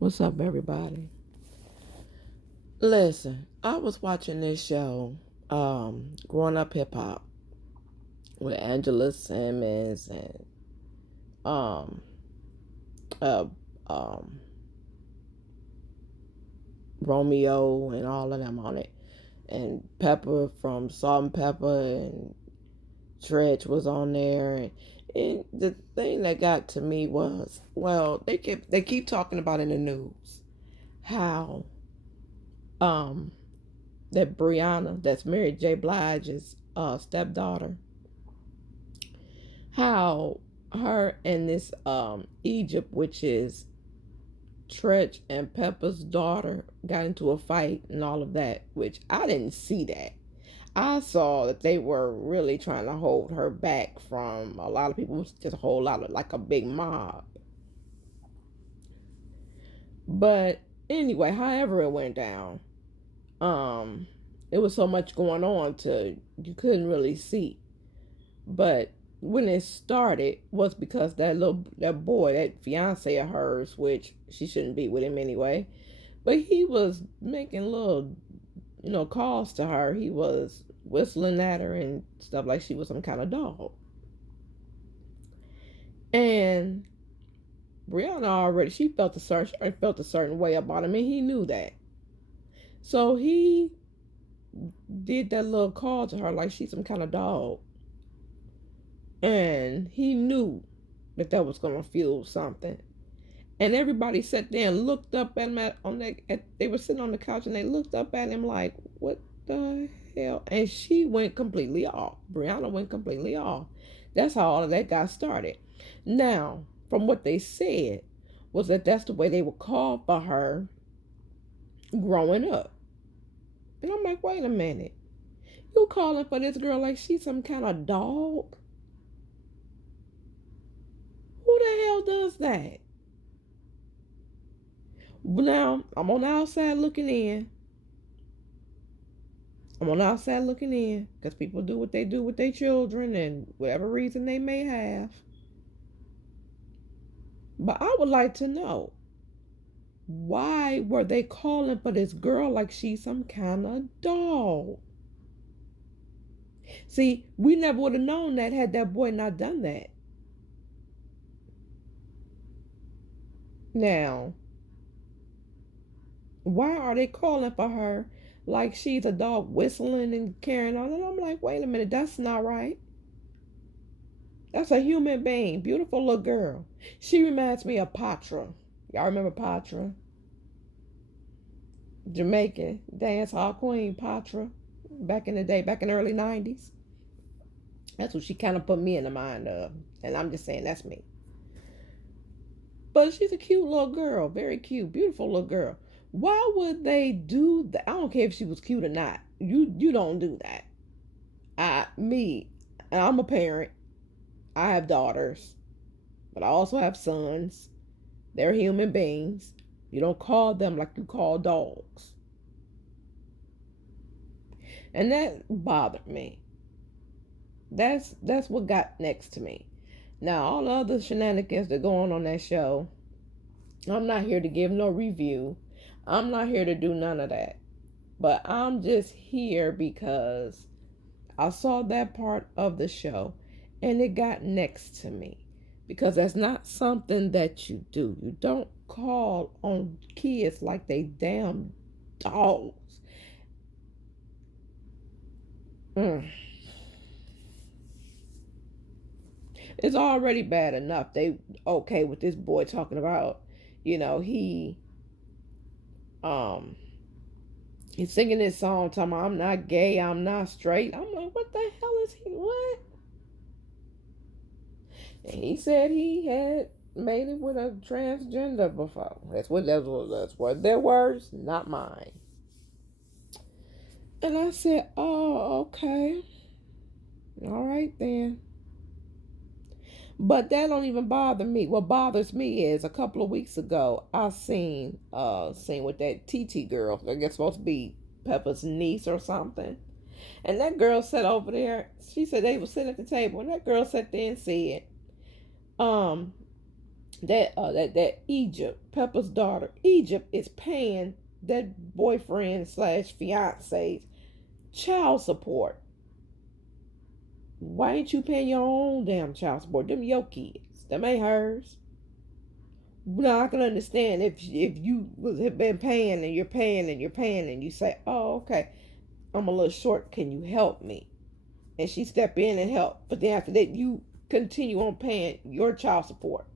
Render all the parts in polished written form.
What's up, everybody? Listen, I was watching this show, Growing Up Hip Hop, with Angela Simmons and um, uh, um, Romeo and all of them on it, and Pepper from Salt and Pepper and Tretch was on there, and the thing that got to me was, well, they keep talking about in the news how um that Brianna, that's Mary J. Blige's stepdaughter, how her and this Egypt, which is Tretch and Pepper's daughter, got into a fight and all of that, which I didn't see that. I saw that they were really trying to hold her back from a lot of people, just a whole lot of like a big mob. But anyway, however it went down, um, it was so much going on to you couldn't really see. But when it started was because that boy, that fiance of hers, which she shouldn't be with him anyway, but he was making little, calls to her. He was whistling at her and stuff like she was some kind of dog. And Brianna already she felt a certain way about him, and he knew that. So he did that little call to her like she's some kind of dog, and he knew that was gonna fuel something. And everybody sat there and looked up at him they were sitting on the couch and they looked up at him like, what the hell? And she went completely off. Brianna went completely off. That's how all of that got started. Now, from what they said, was that that's the way they were called for her growing up. And I'm like, wait a minute. You calling for this girl like she's some kind of dog? Who the hell does that? Now, I'm on the outside looking in. Because people do what they do with their children and whatever reason they may have. But I would like to know, why were they calling for this girl like she's some kind of dog? See, we never would have known that had that boy not done that. Now, why are they calling for her like she's a dog, whistling and carrying on? And I'm like, wait a minute, that's not right. That's a human being, beautiful little girl. She reminds me of Patra. Y'all remember Patra? Jamaican dance hall queen Patra, back in the day, back in the early 90s. That's what she kind of put me in the mind of. And I'm just saying that's me. But she's a cute little girl, very cute, beautiful little girl. Why would they do that? I don't care if she was cute or not. You don't do that. I'm a parent. I have daughters, but I also have sons. They're human beings. You don't call them like you call dogs. And that bothered me. That's what got next to me. Now, all the other shenanigans that go on that show, I'm not here to give no review. I'm not here to do none of that. But I'm just here because I saw that part of the show and it got next to me. Because that's not something that you do. You don't call on kids like they damn dogs. Mm. It's already bad enough. They okay with this boy talking about, he um he's singing this song talking about, I'm not gay, I'm not straight. I'm like, what the hell is he, what? And he said he had made it with a transgender before. That's what their words, not mine. And I said, oh, okay. All right then. But that don't even bother me. What bothers me is a couple of weeks ago I seen with that TT girl, I guess supposed to be Pepper's niece or something. And that girl sat over there. She said they were sitting at the table, and that girl sat there and said, um, That Egypt, Pepper's daughter, Egypt is paying that boyfriend slash fiance's child support. Why ain't you paying your own damn child support? Them your kids. Them ain't hers. Now I can understand if you have been paying and you're paying and you're paying and you say, oh okay, I'm a little short. Can you help me? And she step in and help. But then after that, you continue on paying your child support.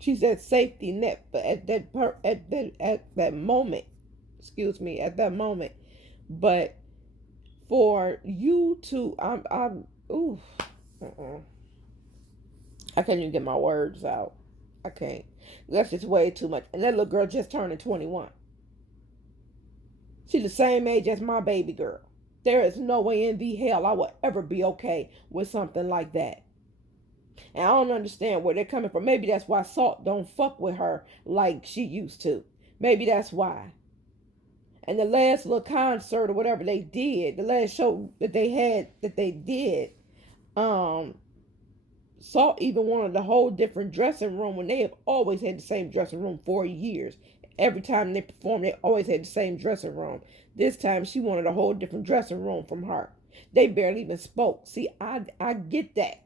She's that safety net, but at that moment, excuse me, at that moment. But for you to, ooh, uh-uh. I can't even get my words out. I can't. That's just way too much. And that little girl just turned 21. She's the same age as my baby girl. There is no way in the hell I would ever be okay with something like that. And I don't understand where they're coming from. Maybe that's why Salt don't fuck with her like she used to. Maybe that's why. And the last little concert or whatever they did, the last show that they had that they did, um, Salt even wanted a whole different dressing room when they have always had the same dressing room for years. Every time they performed, they always had the same dressing room. This time she wanted a whole different dressing room from her. They barely even spoke. See, I get that.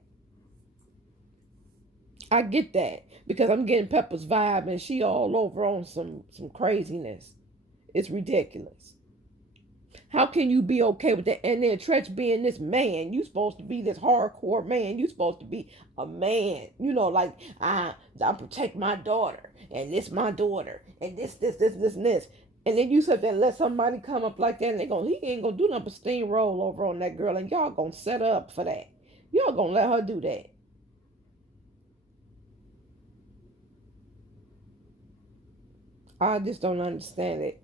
I get that because I'm getting Pepper's vibe and she all over on some craziness. It's ridiculous. How can you be okay with that? And then Tretch being this man, you supposed to be this hardcore man. You supposed to be a man. You know, like I protect my daughter and this my daughter and this and this. And then you said that let somebody come up like that and he ain't gonna do nothing but steamroll over on that girl and y'all gonna set up for that. Y'all gonna let her do that. I just don't understand it.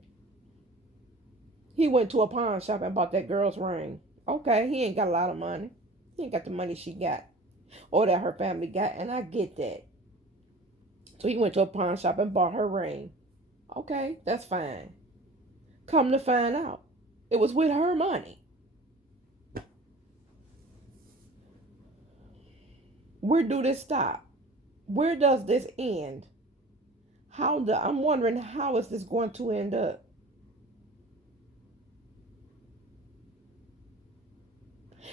He went to a pawn shop and bought that girl's ring. Okay, he ain't got a lot of money. He ain't got the money she got or that her family got, and I get that. So he went to a pawn shop and bought her ring. Okay, that's fine. Come to find out, it was with her money. Where do this stop? Where does this end? I'm wondering how is this going to end up?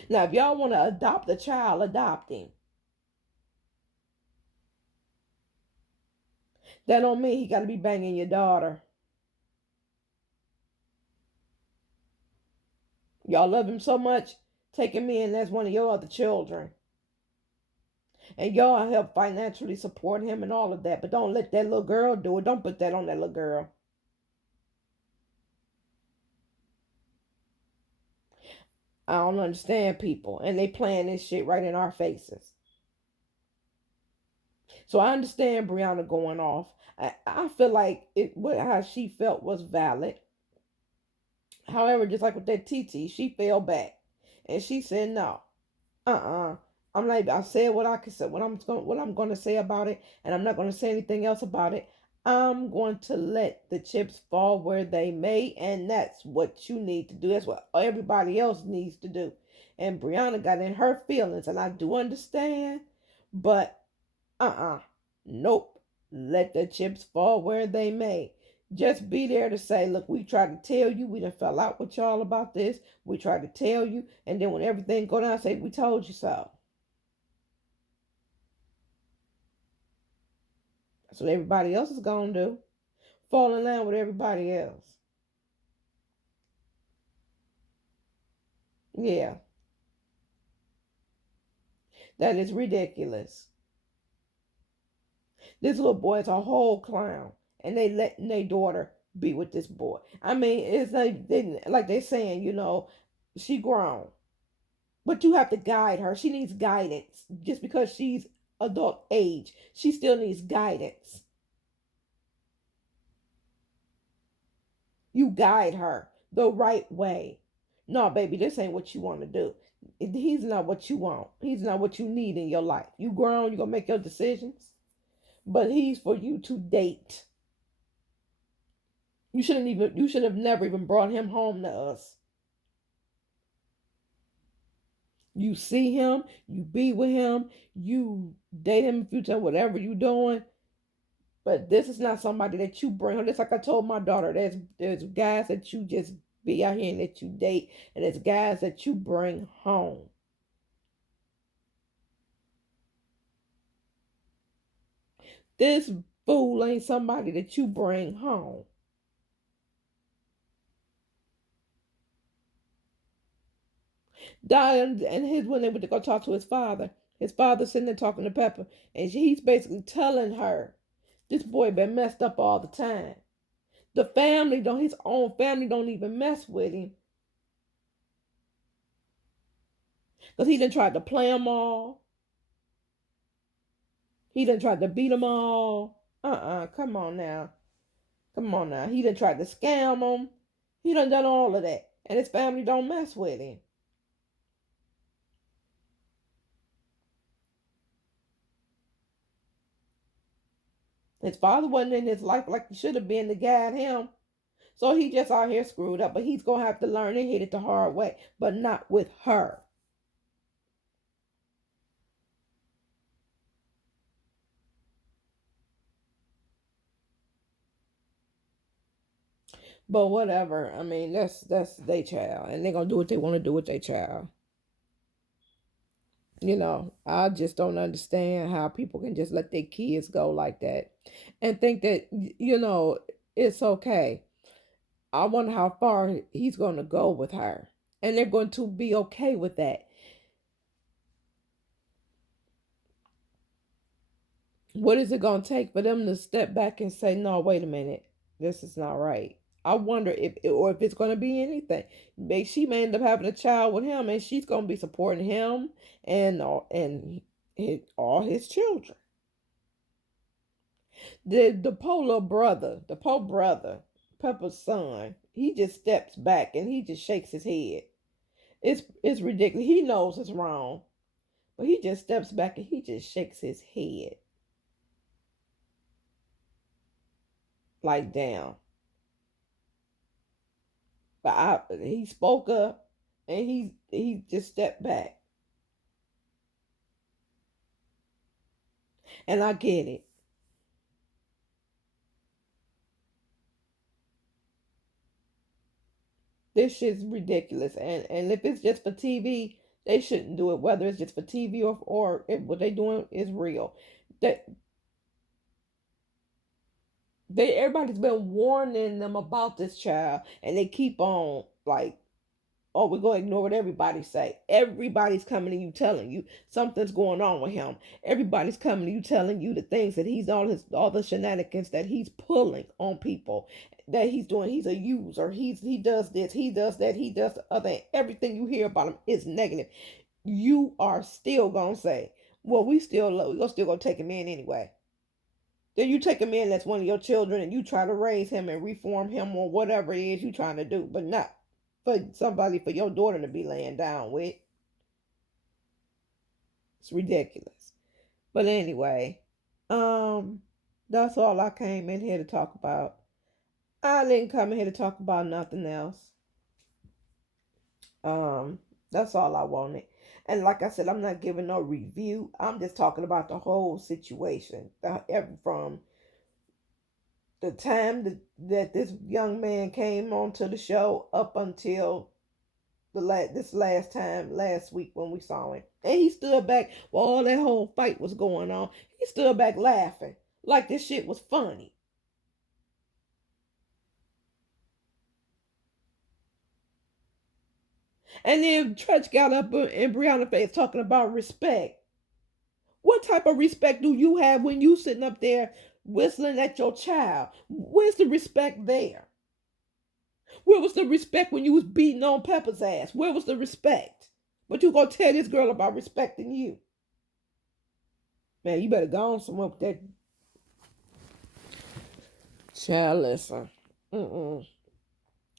Now, if y'all want to adopt a child, adopt him. That don't mean he got to be banging your daughter. Y'all love him so much, take him in as one of your other children. And y'all help financially support him and all of that. But don't let that little girl do it. Don't put that on that little girl. I don't understand people. And they playing this shit right in our faces. So I understand Brianna going off. I feel like how she felt was valid. However, just like with that TT, she fell back. And she said no. I'm like I said what I can say, what I'm going to say about it, and I'm not going to say anything else about it. I'm going to let the chips fall where they may, and that's what you need to do. That's what everybody else needs to do. And Brianna got in her feelings, and I do understand, but nope. Let the chips fall where they may. Just be there to say, look, we tried to tell you, we done fell out with y'all about this. We tried to tell you, and then when everything go down, say we told you so. That's what everybody else is gonna do. Fall in line with everybody else. Yeah, that is ridiculous. This little boy is a whole clown, and they letting their daughter be with this boy. I mean, it's like they're saying, she grown, but you have to guide her. She needs guidance. Just because she's adult age, she still needs guidance. You guide her the right way. No, baby, this ain't what you want to do. He's not what you want. He's not what you need in your life. You grown, you're gonna make your decisions. But he's for you to date. You should have never even brought him home to us. You see him, you be with him, you date him in the future, whatever you doing. But this is not somebody that you bring home. Just like I told my daughter, there's guys that you just be out here and that you date, and there's guys that you bring home. This fool ain't somebody that you bring home. Diane and his when they went to go talk to his father sitting there talking to Pepper, and he's basically telling her, "This boy been messed up all the time. The family don't, his own family don't even mess with him because he done tried to play them all. He done tried to beat them all. Come on now, come on now. He done tried to scam them. He done all of that, and his family don't mess with him." His father wasn't in his life like he should have been to guide him. So he just out here screwed up. But he's going to have to learn and hit it the hard way. But not with her. But whatever. I mean, that's their child. And they're going to do what they want to do with their child. I just don't understand how people can just let their kids go like that. And think that, it's okay. I wonder how far he's going to go with her. And they're going to be okay with that. What is it going to take for them to step back and say, no, wait a minute, this is not right? I wonder if it's going to be anything. Maybe she may end up having a child with him, and she's going to be supporting him and all his children. The poor brother, Pepper's son, he just steps back and he just shakes his head. It's ridiculous. He knows it's wrong, but he just steps back and he just shakes his head like damn. But he spoke up and he just stepped back. And I get it. This shit's ridiculous. And if it's just for TV, they shouldn't do it. Whether it's just for TV or if what they doing is real. That everybody's been warning them about this child, and they keep on like, oh, we're going to ignore what everybody say. Everybody's coming to you telling you something's going on with him. Everybody's coming to you telling you the things that he's all the shenanigans that he's pulling on people, that he's doing. He's a user. He does this. He does that. He does the other. Everything you hear about him is negative. You are still gonna say, well, we're still gonna take him in anyway. Then you take him in that's one of your children and you try to raise him and reform him or whatever it is you're trying to do, but not for somebody for your daughter to be laying down with. It's ridiculous. But anyway, um, that's all I came in here to talk about. I didn't come in here to talk about nothing else. Um, that's all I wanted. And like I said, I'm not giving no review. I'm just talking about the whole situation. From the time that this young man came onto the show up until this last time last week when we saw him, and he stood back while all that whole fight was going on. He stood back laughing like this shit was funny. And then Tretch got up in Brianna's face talking about respect. What type of respect do you have when you sitting up there whistling at your child? Where's the respect there? Where was the respect when you was beating on Pepper's ass? Where was the respect? But you gonna tell this girl about respecting you? Man, you better go on somewhere with that child. Listen,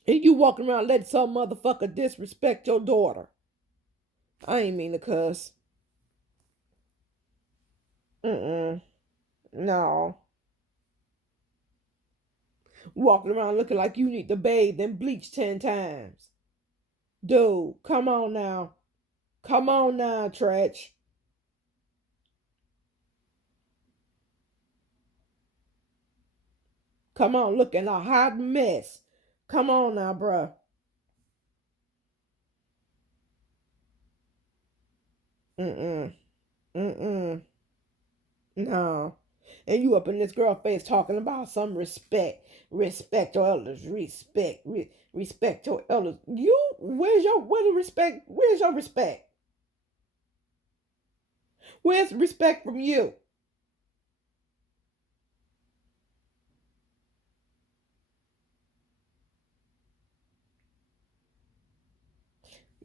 and you walking around letting some motherfucker disrespect your daughter. I ain't mean to cuss. No. Walking around looking like you need to bathe and bleach 10 times. Dude, come on now. Come on now, Tretch. Come on, looking a hot mess. Come on now, bruh. Mm-mm. Mm-mm. No. And you up in this girl face talking about some respect. Respect your elders. Respect your elders. Where's the respect? Where's your respect? Where's respect from you?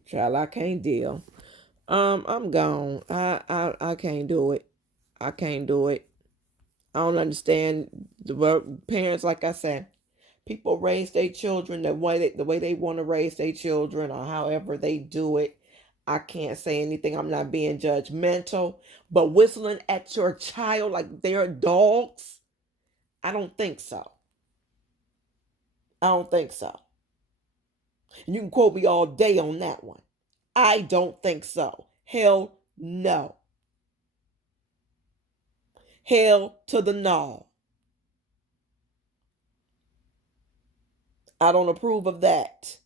Child, I can't deal. I'm gone. I can't do it. I can't do it. I don't understand parents. Like I said, people raise their children the way they want to raise their children, or however they do it. I can't say anything. I'm not being judgmental, but whistling at your child like they're dogs, I don't think so. I don't think so. You can quote me all day on that one. I don't think so. Hell no. Hell to the no. I don't approve of that.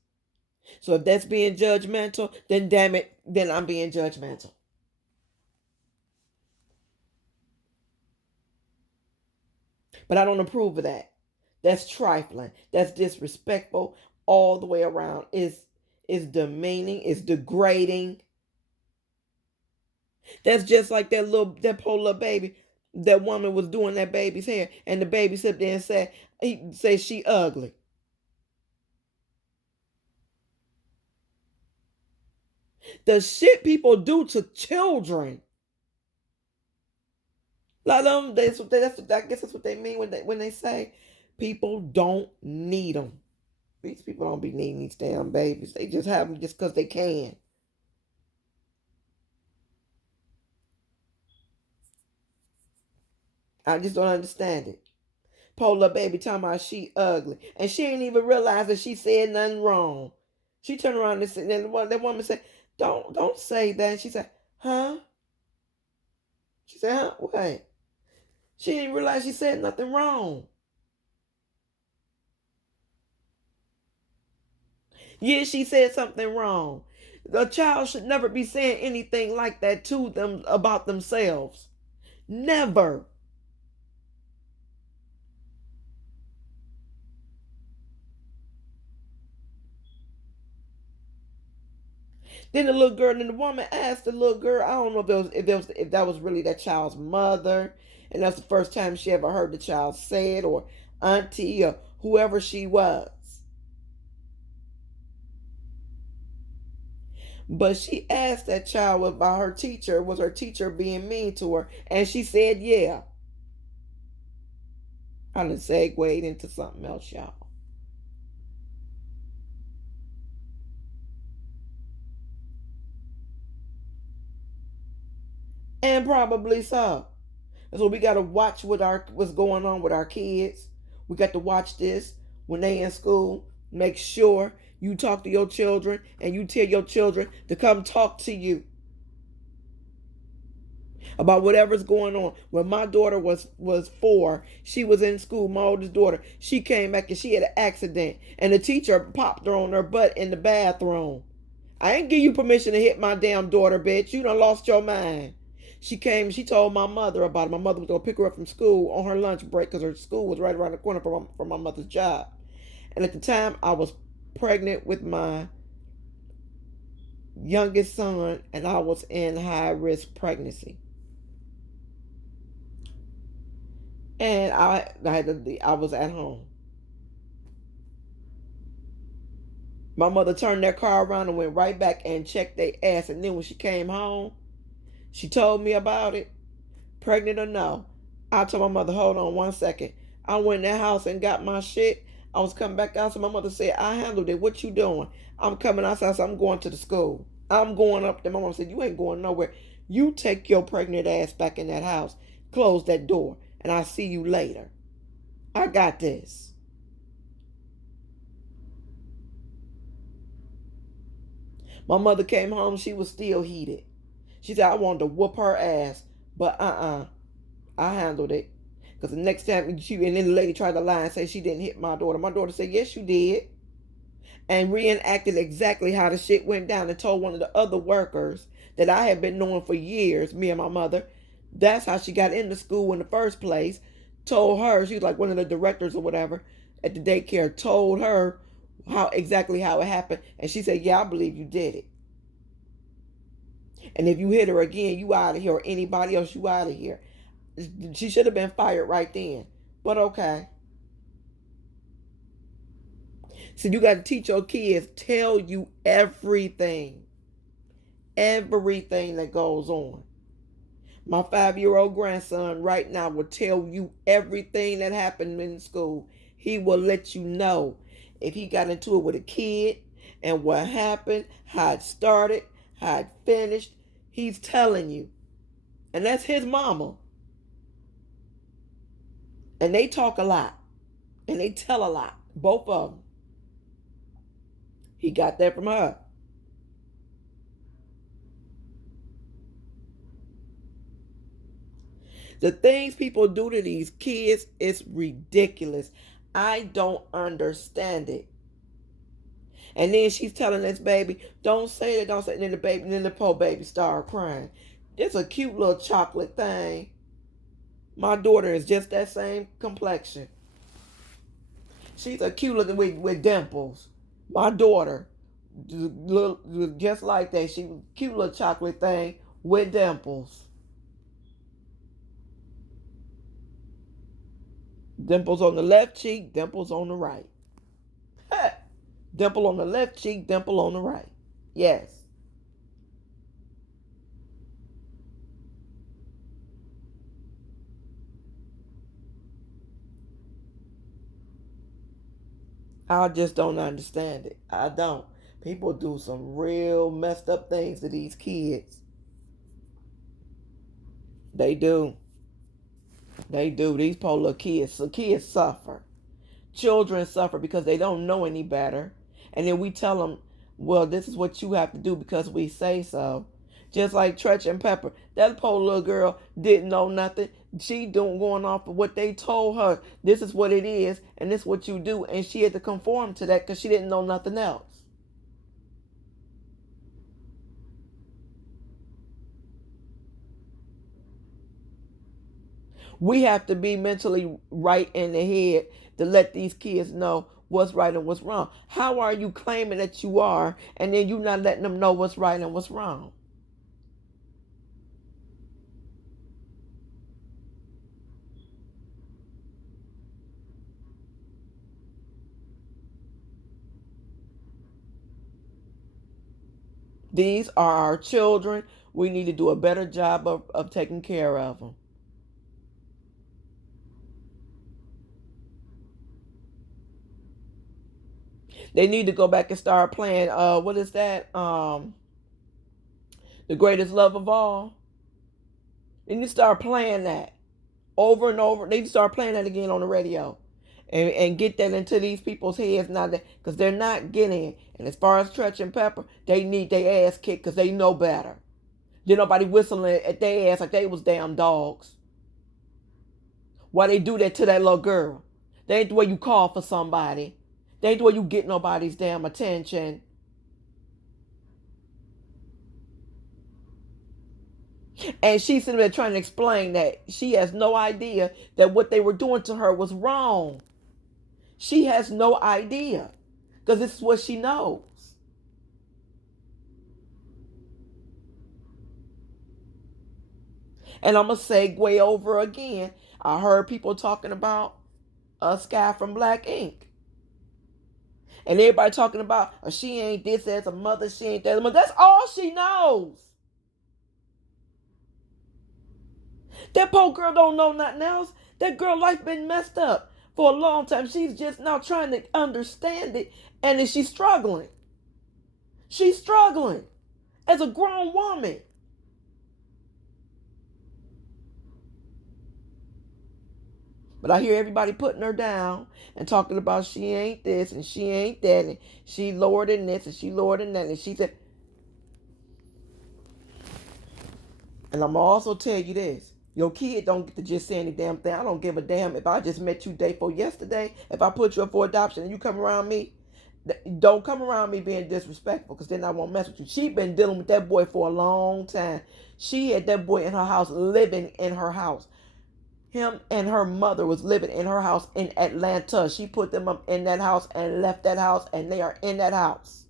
So if that's being judgmental, then damn it, then I'm being judgmental. But I don't approve of that. That's trifling. That's disrespectful all the way around. Is demeaning, is degrading. That's just like that poor little baby. That woman was doing that baby's hair, and the baby sit there and say she ugly. The shit people do to children. Like I guess that's what they mean when they say people don't need them. These people don't be needing these damn babies. They just have them just because they can. I just don't understand it. Polar baby talking about she ugly, and she ain't even realize that she said nothing wrong. She turned around and said, that woman said, "Don't say that." And she said, "Huh?" She said, "Huh? What?" She didn't realize she said nothing wrong. Yeah, she said something wrong. The child should never be saying anything like that to them about themselves. Never. Then the little girl, then the woman asked the little girl, I don't know if that was really that child's mother, and that's the first time she ever heard the child say it, or auntie, or whoever she was. But she asked that child about her teacher, was her teacher being mean to her, and she said, yeah. I done segued into something else, y'all. And probably so. So we gotta watch what's going on with our kids. We got to watch this when they in school. Make sure you talk to your children and you tell your children to come talk to you about whatever's going on. When my daughter was 4, she was in school. My oldest daughter, she came back and she had an accident, and the teacher popped her on her butt in the bathroom. I ain't give you permission to hit my damn daughter, bitch. You done lost your mind. She came, she told my mother about it. My mother was going to pick her up from school on her lunch break because her school was right around the corner from my mother's job. And at the time, I was pregnant with my youngest son, and I was in high risk pregnancy. And I was at home. My mother turned that car around and went right back and checked their ass. And then when she came home, she told me about it. Pregnant or no. I told my mother, hold on 1 second. I went in that house and got my shit. I was coming back out, so my mother said, I handled it. What you doing? I'm coming outside, so I'm going to the school. I'm going up there. My mom said, you ain't going nowhere. You take your pregnant ass back in that house. Close that door, and I'll see you later. I got this. My mother came home, she was still heated. She said, I wanted to whoop her ass, but I handled it. Because the next time, and then the lady tried to lie and say she didn't hit my daughter. My daughter said, yes, you did. And reenacted exactly how the shit went down and told one of the other workers that I had been knowing for years, me and my mother. That's how she got into school in the first place. Told her, she was like one of the directors or whatever at the daycare, told her exactly how it happened. And she said, yeah, I believe you did it. And if you hit her again, you out of here, or anybody else, you out of here. She should have been fired right then. But okay. So you got to teach your kids, tell you everything. Everything that goes on. My 5-year-old grandson right now will tell you everything that happened in school. He will let you know if he got into it with a kid and what happened, how it started, how it finished. He's telling you. And that's his mama. And they talk a lot. And they tell a lot. Both of them. He got that from her. The things people do to these kids is ridiculous. I don't understand it. And then she's telling this baby, don't say that, don't say it. And then the poor baby started crying. It's a cute little chocolate thing. My daughter is just that same complexion. She's a cute looking with dimples. My daughter, just like that. She was a cute little chocolate thing with dimples. Dimples on the left cheek, dimples on the right. Dimple on the left cheek, dimple on the right. Yes. I just don't understand it. I don't. People do some real messed up things to these kids. They do. They do. These poor little kids. So kids suffer. Children suffer because they don't know any better. And then we tell them, well, this is what you have to do because we say so. Just like Tretch and Pepper. That poor little girl didn't know nothing. She going off of what they told her. This is what it is, and this is what you do. And she had to conform to that because she didn't know nothing else. We have to be mentally right in the head to let these kids know what's right and what's wrong. How are you claiming that you are, and then you not letting them know what's right and what's wrong? These are our children. We need to do a better job of taking care of them. They need to go back and start playing, what is that? The Greatest Love of All. They need to start playing that over and over. They need to start playing that again on the radio. And get that into these people's heads now, because they're not getting it. And as far as Tretch and Pepper, they need their ass kicked because they know better. There's nobody whistling at their ass like they was damn dogs. Why they do that to that little girl? They ain't the way you call for somebody. They ain't the way you get nobody's damn attention. And she's sitting there trying to explain that she has no idea that what they were doing to her was wrong. She has no idea because this is what she knows. And I'm going to segue over again. I heard people talking about Sky from Black Ink. And everybody talking about, oh, she ain't this as a mother, she ain't that as a mother. That's all she knows. That poor girl don't know nothing else. That girl life been messed up for a long time. She's just now trying to understand it, and then she's struggling. She's struggling as a grown woman. But I hear everybody putting her down and talking about she ain't this and she ain't that and she lower than this and she lower than that. And she said, And I'm going to also tell you this. Your kid don't get to just say any damn thing. I don't give a damn if I just met you day before yesterday. If I put you up for adoption and you come around me, don't come around me being disrespectful, because then I won't mess with you. She been dealing with that boy for a long time. She had that boy in her house, living in her house. Him and her mother was living in her house in Atlanta. She put them up in that house and left that house, and they are in that house.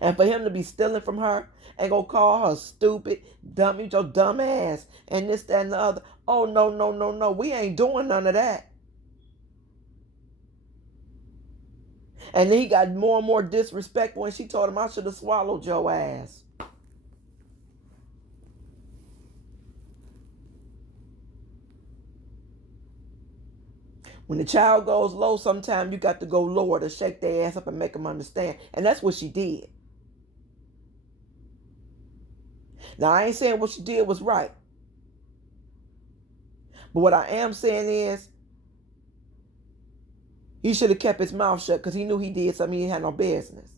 And for him to be stealing from her and go call her stupid, dumb, your dumb ass, and this, that, and the other. Oh, no, no, no, no. We ain't doing none of that. And he got more and more disrespectful when she told him, I should have swallowed your ass. When the child goes low, sometimes you got to go lower to shake their ass up and make them understand. And that's what she did. Now, I ain't saying what she did was right. But what I am saying is, he should have kept his mouth shut, because he knew he did something he had no business.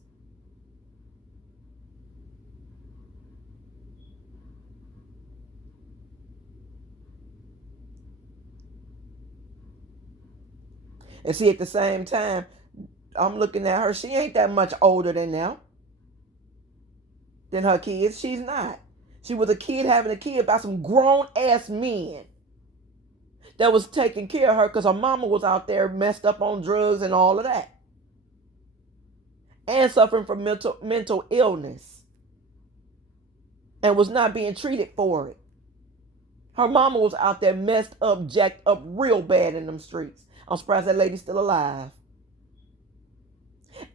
And see, at the same time, I'm looking at her. She ain't that much older than them, than her kids. She's not. She was a kid having a kid by some grown-ass men that was taking care of her, because her mama was out there messed up on drugs and all of that, and suffering from mental illness, and was not being treated for it. Her mama was out there messed up, jacked up real bad in them streets. I'm surprised that lady's still alive.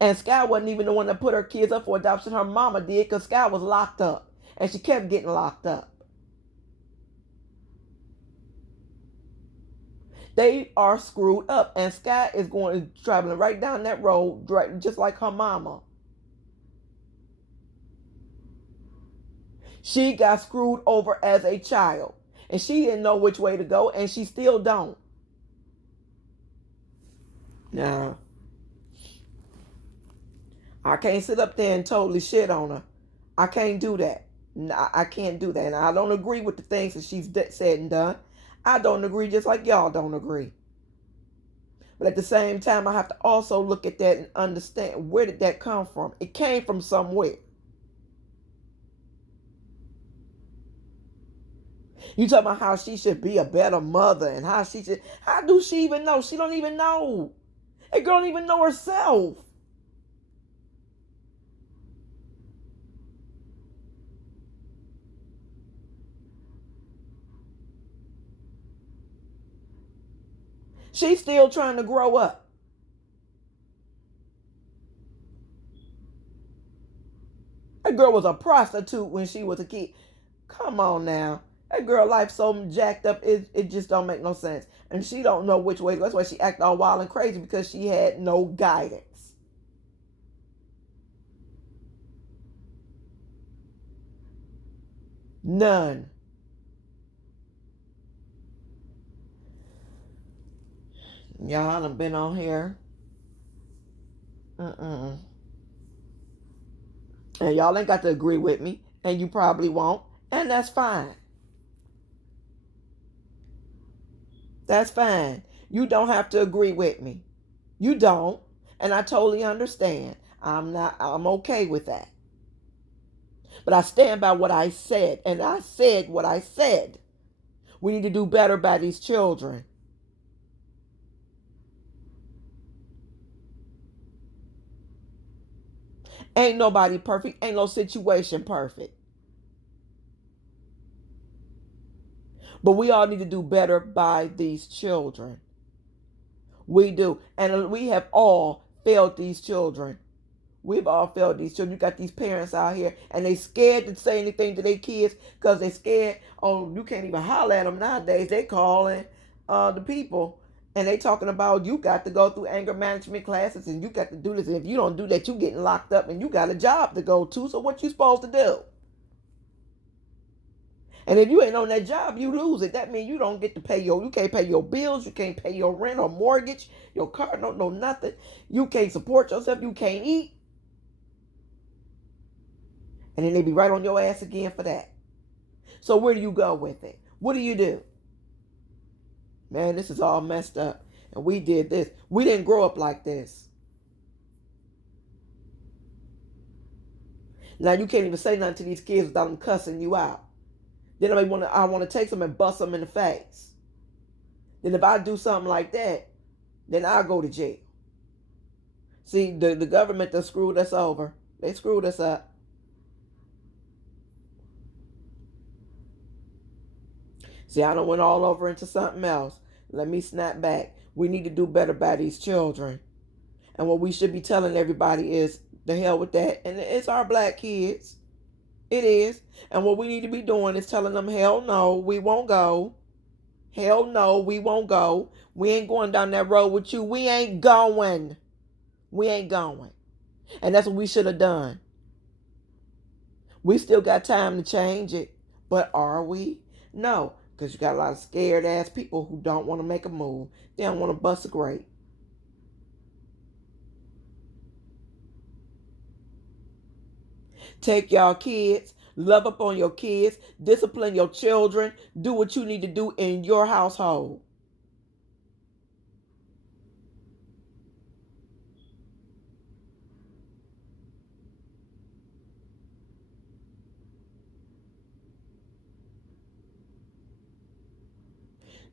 And Sky wasn't even the one that put her kids up for adoption. Her mama did, because Sky was locked up. And she kept getting locked up. They are screwed up. And Sky is traveling right down that road, just like her mama. She got screwed over as a child. And she didn't know which way to go. And she still don't. Now, I can't sit up there and totally shit on her. I can't do that. I can't do that. And I don't agree with the things that she's said and done. I don't agree, just like y'all don't agree. But at the same time, I have to also look at that and understand, where did that come from? It came from somewhere. You talking about how she should be a better mother, and how do she even know? She don't even know. That girl don't even know herself. She's still trying to grow up. That girl was a prostitute when she was a kid. Come on now. That girl life so jacked up, it just don't make no sense. And she don't know which way to go. That's why she act all wild and crazy, because she had no guidance. None. Y'all done been on here. And y'all ain't got to agree with me. And you probably won't. And that's fine. That's fine. You don't have to agree with me. You don't. And I totally understand. I'm okay with that. But I stand by what I said. And I said what I said. We need to do better by these children. Ain't nobody perfect. Ain't no situation perfect. But we all need to do better by these children. We do. And we have all failed these children. We've all failed these children. You got these parents out here, and they scared to say anything to their kids, because they scared. Oh, you can't even holler at them nowadays. They calling the people, and they talking about, you got to go through anger management classes, and you got to do this. And if you don't do that, you getting locked up, and you got a job to go to. So what you supposed to do? And if you ain't on that job, you lose it. That means you don't get to you can't pay your bills, you can't pay your rent or mortgage, your car, no nothing. You can't support yourself, you can't eat. And then they be right on your ass again for that. So where do you go with it? What do? Man, this is all messed up. And we did this. We didn't grow up like this. Now you can't even say nothing to these kids without them cussing you out. Then I want to take them and bust them in the face. Then if I do something like that, then I'll go to jail. See, the government that screwed us over. They screwed us up. See, I done went all over into something else. Let me snap back. We need to do better by these children. And what we should be telling everybody is, the hell with that. And it's our black kids. It is. And what we need to be doing is telling them, hell no, we won't go. Hell no, we won't go. We ain't going down that road with you. We ain't going. We ain't going. And that's what we should have done. We still got time to change it. But are we? No. Because you got a lot of scared ass people who don't want to make a move. They don't want to bust a grape. Take y'all kids, love up on your kids, discipline your children, do what you need to do in your household.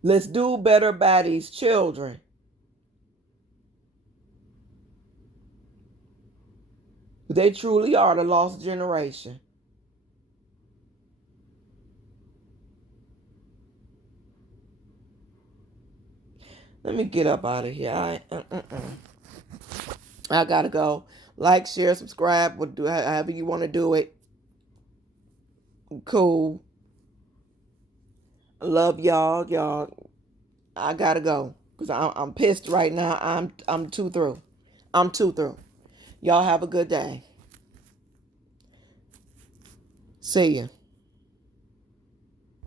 Let's do better by these children. They truly are the lost generation. Let me get up out of here. I gotta go. Like, share, subscribe. However you want to do it. Cool. Love y'all. I gotta go because I'm pissed right now. I'm too through. I'm too through. Y'all have a good day. See ya.